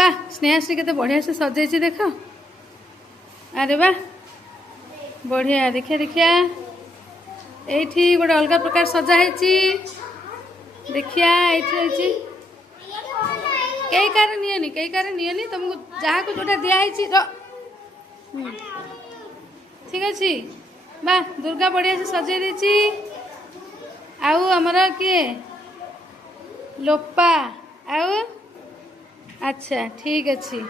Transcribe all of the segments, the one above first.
वाह स्नेहाश्री के बढ़िया से सजाई देख। अरे वाह बढ़िया देखिया देखिया ये गोटे अलग प्रकार सजा है देखिया ये कई कार नियनी तुमको जहाँ को जोटा दिखाई ठीक अच्छे। वाह दुर्गा बढ़िया से सजाई देची। आउ आमर किए लोपा आउ अच्छा ठीक अच्छे।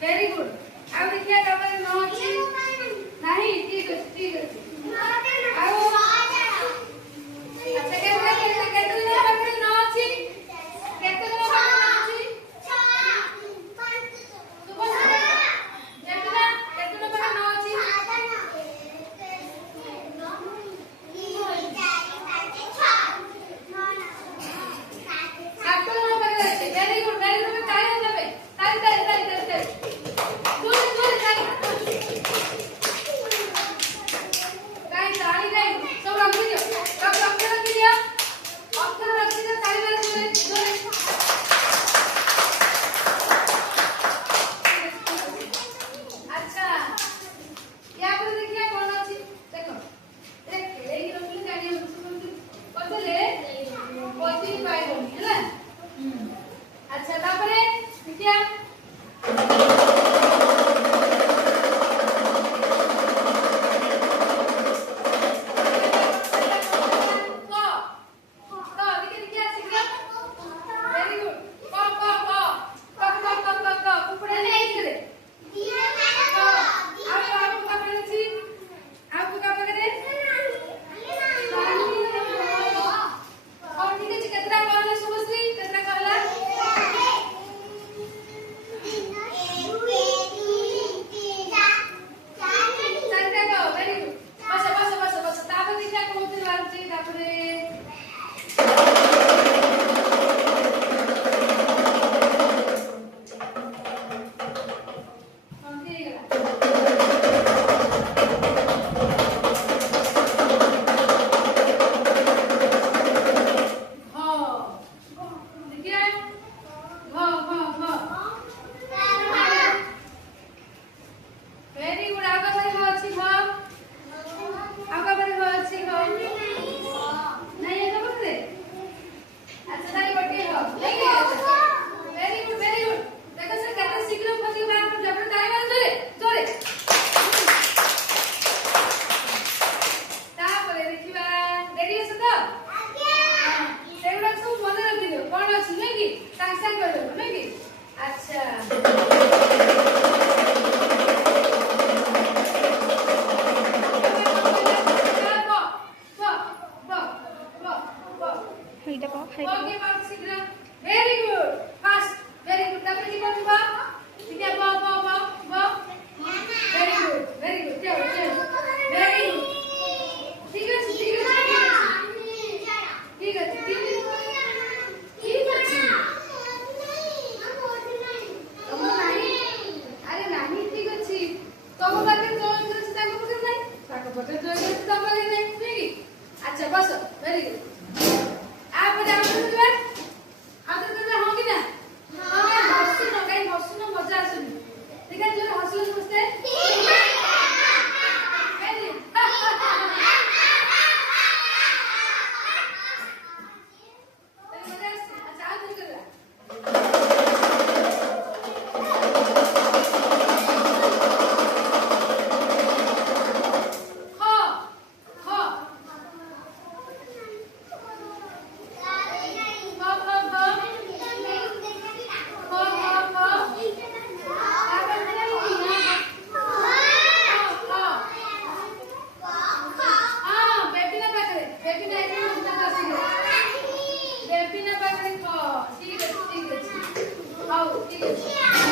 वेरी गुड आउ देखिए कबर न अछि नहीं ठीक है आउ अच्छा के केते दिन बाकी न अछि केते दिन बाकी न अछि 6 5 सुबह जेतना केते दिन बाकी न अछि वेरी गुड काय हो जाबे ताई ताली नहीं सब रख दियो सब रख दियो ओके पास शीघ्र very good fast very good तब की बात बा ठीक है बा बा बा बा वेरी गुड चलो वेरी गुड ठीक है ठीक है ठीक है ठीक है तम नाही अरे नाही ठीक अछि तम बाटे जो इंटरेस्ट ताको पकड़ नाही ताको पकड़ जो इंटरेस्ट तम लगे नहीं ठीक अच्छा बस वेरी गुड आप बता दो आदर करना हो कि ना हां हंसनो कहीं हंसनो मजा आसुनी ठीक है जो हंसलो समझते वेरी अच्छा आप कुछ कर ठीक है